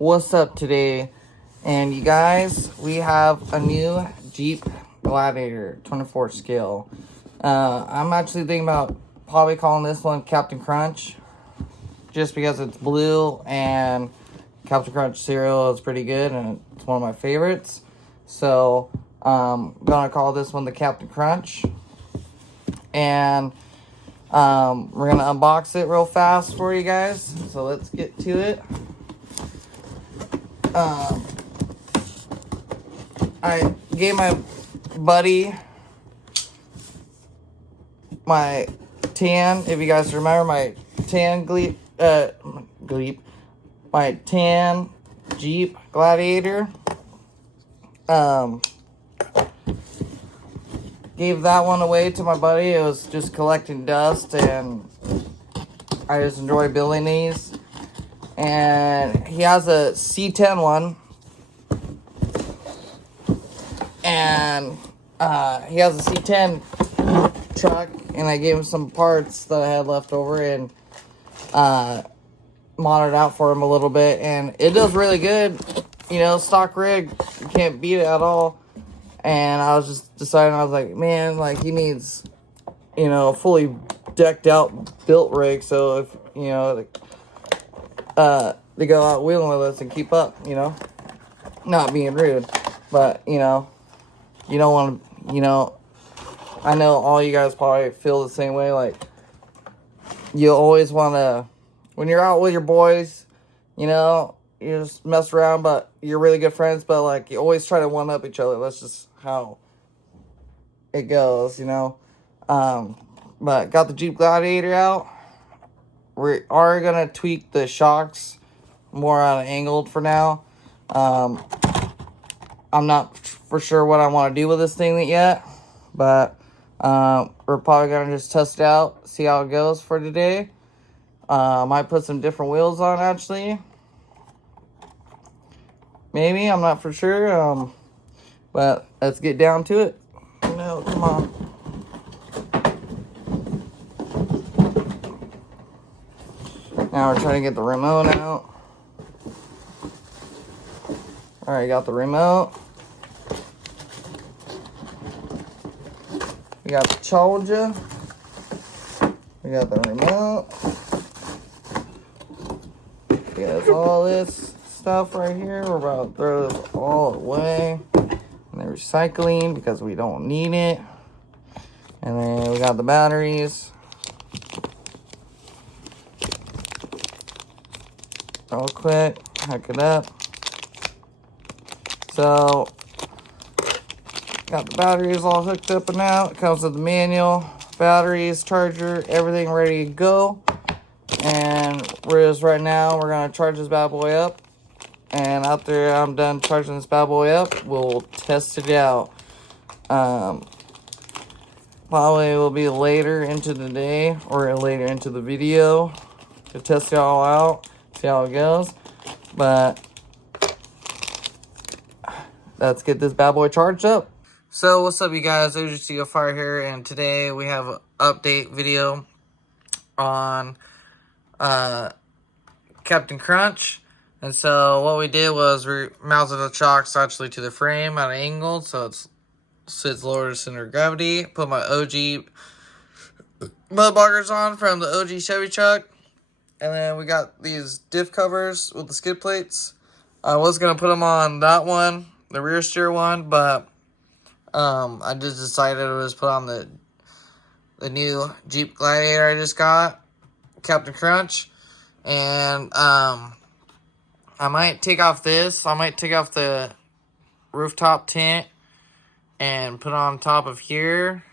What's up today? And you guys, we have a new Jeep Gladiator 24 scale. I'm actually thinking about probably calling this one Captain Crunch, just because it's blue and Captain Crunch cereal is pretty good and it's one of my favorites. So I'm gonna call this one the Captain Crunch, and we're gonna unbox it real fast for you guys. So let's get to it. I gave my buddy my tan, if you guys remember, my tan my tan Jeep Gladiator. Gave that one away to my buddy. It was just collecting dust, and I just enjoy building these. And he has a C10 one. And he has a C10 truck, and I gave him some parts that I had left over and modded out for him a little bit, and it does really good. You know, stock rig, you can't beat it at all. And I was just deciding, I was like, man, like, he needs, you know, a fully decked out built rig, so if, you know, they go out wheeling with us and keep up, you know, not being rude, but, you know, you don't want to, you know, I know all you guys probably feel the same way. Like, you always want to, when you're out with your boys, you know, you just mess around, but you're really good friends, but, like, you always try to one-up each other. That's just how it goes, you know. But got the Jeep Gladiator out. We are going to tweak the shocks more on an angled for now. I'm not for sure what I want to do with this thing yet, but we're probably going to just test it out, see how it goes for today. Might put some different wheels on, actually. Maybe, I'm not for sure. But let's get down to it. No, come on. Now we're trying to get the remote out. Alright, got the remote. We got the charger. We got the remote. We got all this stuff right here. We're about to throw this all away. And the recycling because we don't need it. And then we got the batteries. Real quick, hook it up. So, got the batteries all hooked up and now. It comes with the manual, batteries, charger, everything ready to go. And we're just right now, we're going to charge this bad boy up. And after I'm done charging this bad boy up, we'll test it out. Probably will be later into the day or later into the video to test it all out, see how it goes. But let's get this bad boy charged up. So what's up, you guys? Ogsteveofire here, and today we have an update video on Captain Crunch. And so what we did was we mounted the chocks actually to the frame at an angle, so it sits lower to center of gravity. Put my OG mud blockers on from the OG Chevy truck, and then we got these diff covers with the skid plates. I was gonna put them on that one, the rear steer one, but I just decided to just put on the new Jeep Gladiator I just got, Captain Crunch. And I might take off this. I might take off the rooftop tint and put it on top of here.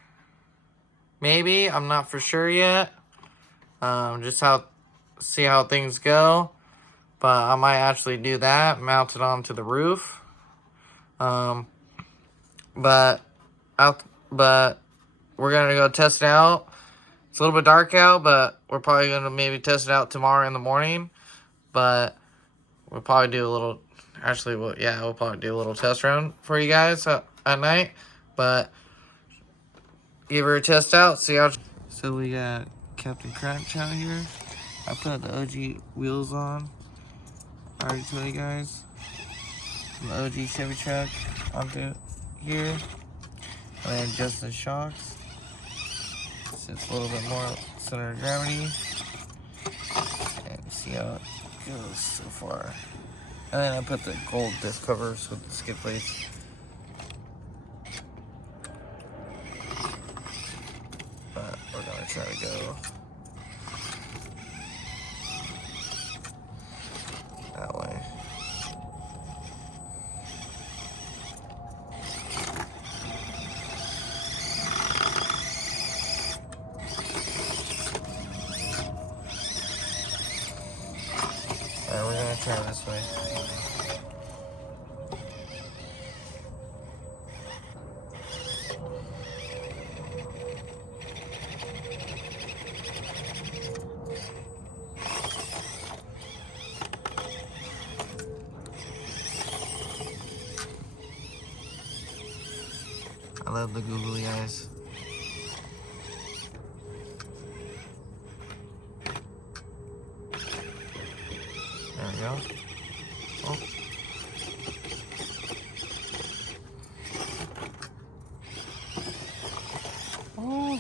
Maybe. I'm not for sure yet. Just see how things go. But I might actually do that. Mount it onto the roof. But we're going to go test it out. It's a little bit dark out, but we're probably going to maybe test it out tomorrow in the morning. But we'll probably do a little, we'll probably do a little test run for you guys at night. But give her a test out, see how. So we got Captain Crunch out here. I put the OG wheels on. I already told you guys. Some OG Chevy truck onto here. And then adjust the shocks. So it's a little bit more center of gravity. And see how it goes so far. And then I put the gold disc covers with the skid plates. But we're gonna try to go that way. Alright, we're gonna try this way. I love the googly eyes. There we go. Oh. Oh.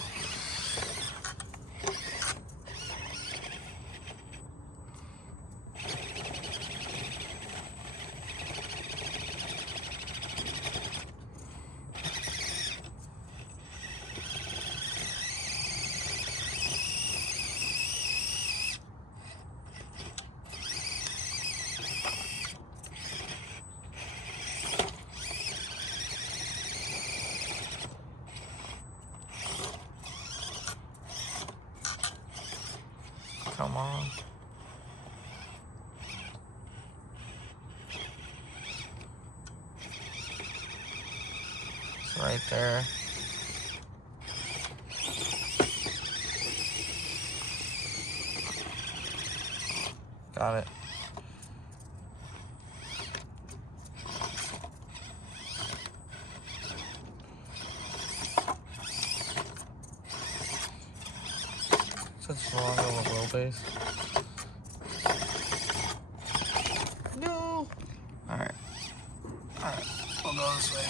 Come on. It's right there. Got it. Such long of a wheelbase. No. Alright. Alright. We'll go this way.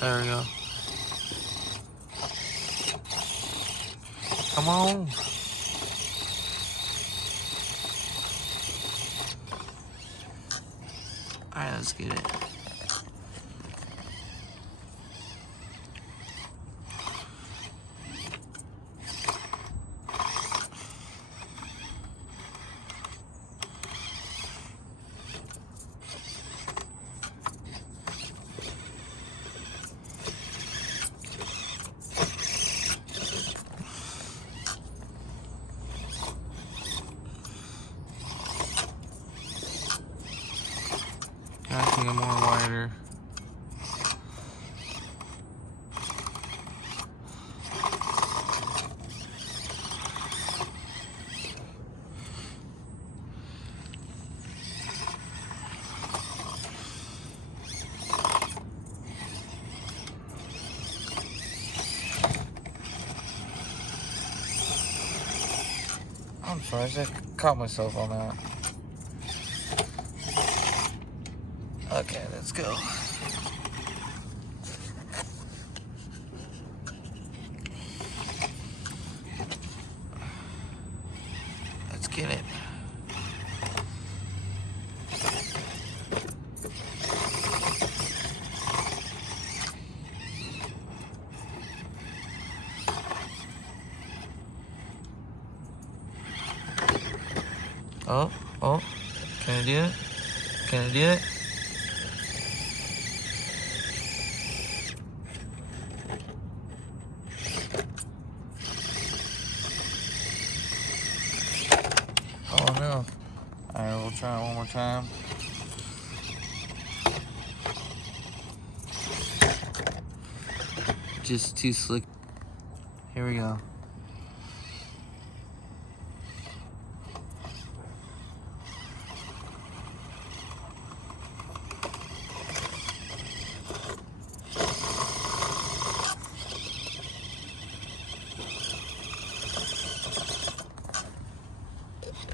There we go. Come on. Alright, let's get it. I think I'm more wider. I'm sorry, I just caught myself on that. Okay, let's go. Let's get it. Oh, oh. Can I do it? Can I do it? Oh no. Alright, we'll try it one more time. Just too slick. Here we go.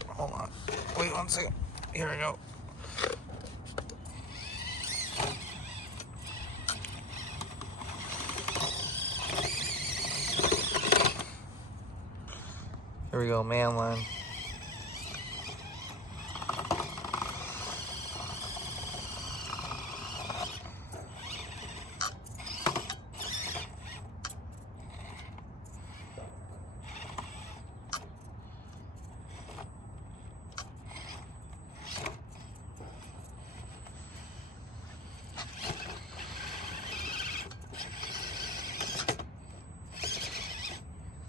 Hold on. Wait 1 second. Here we go. Here we go, man line.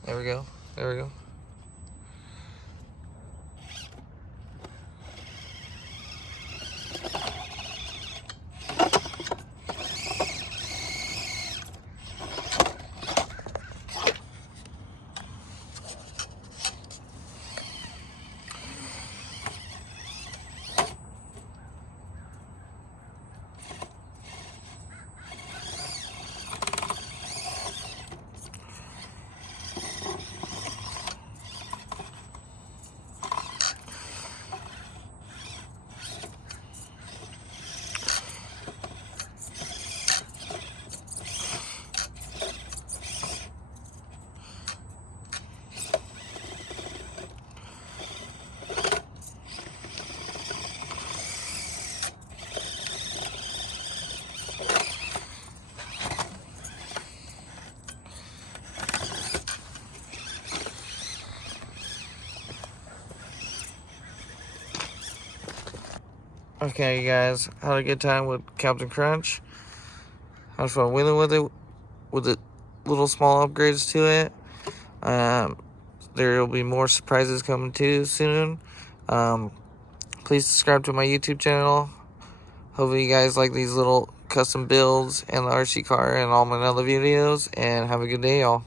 There we go. There we go. Okay, you guys, had a good time with Captain Crunch. Had fun wheeling with it, with the little small upgrades to it. There will be more surprises coming too soon. Please subscribe to my YouTube channel. Hopefully you guys like these little custom builds and the RC car and all my other videos. And have a good day, y'all.